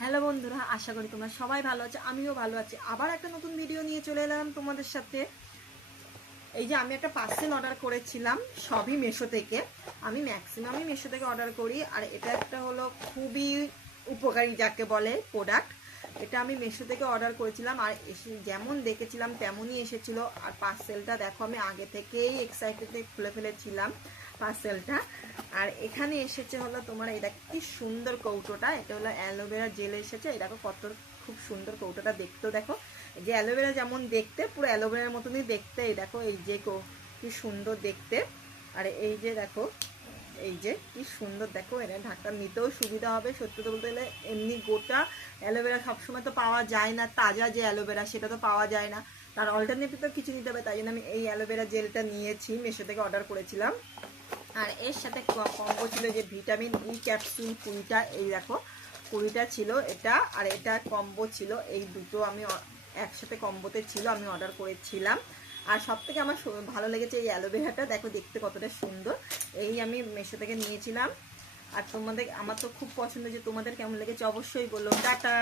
Hello বন্ধুরা, আশা করি তোমরা সবাই ভালো আছো, আমিও ভালো আছি। আবার একটা নতুন ভিডিও নিয়ে চলে এলাম তোমাদের সাথে। এই যে আমি একটা পার্সেল অর্ডার করেছিলাম, সবই মেশো থেকে। আমি ম্যাক্সিমামই মেশো থেকে অর্ডার করি, আর এটা একটা হলো খুবই উপকারী যাকে বলে প্রোডাক্ট। এটা আমি মেশো থেকে অর্ডার করেছিলাম, আর এসে যেমন দেখেছিলাম তেমনই এসেছিলো। আর পার্সেলটা দেখো, আমি আগে থেকেই এক্সাইটেডে খুলে ফেলেছিলাম পার্সেলটা। আর এখানে এসেছে হলো তোমার, এই দেখো কি সুন্দর কৌটোটা, এটা হলো অ্যালোভেরা জেল এসেছে। এই দেখো কত খুব সুন্দর কৌটোটা দেখতেও, দেখো যে অ্যালোভেরা যেমন দেখতে, পুরো অ্যালোভেরার মতনই দেখতে। এই দেখো এই যে কি সুন্দর দেখতে। আর এই যে দেখো, এই যে কি সুন্দর দেখো, এটা ঢাকা নিতেও সুবিধা হবে। সত্যি তো বলতে গেলে এমনি গোটা অ্যালোভেরা সবসময় তো পাওয়া যায় না, তাজা যে অ্যালোভেরা সেটা তো পাওয়া যায় না। তার অল্টারনেটিভ তো কিছু নিতে হবে, তাই জন্য আমি এই অ্যালোভেরা জেলটা নিয়েছি, মেশো থেকে অর্ডার করেছিলাম। আর এর সাথে কম্বো ছিল যে ভিটামিন ই ক্যাপসুল 20টা, এই দেখো 20টা ছিল এটা। আর এটা কম্বো ছিল, এই দুটো আমি একসাথে কম্বোতে ছিল, আমি অর্ডার করেছিলাম। আর সব থেকে আমার ভালো লেগেছে এই অ্যালোভেরাটা, দেখো দেখতে কতটা সুন্দর। এই আমি মেশো থেকে নিয়েছিলাম। আর তোমাদের, আমার তো খুব পছন্দ, যে তোমাদের কেমন লেগেছে অবশ্যই বলো। টাটা।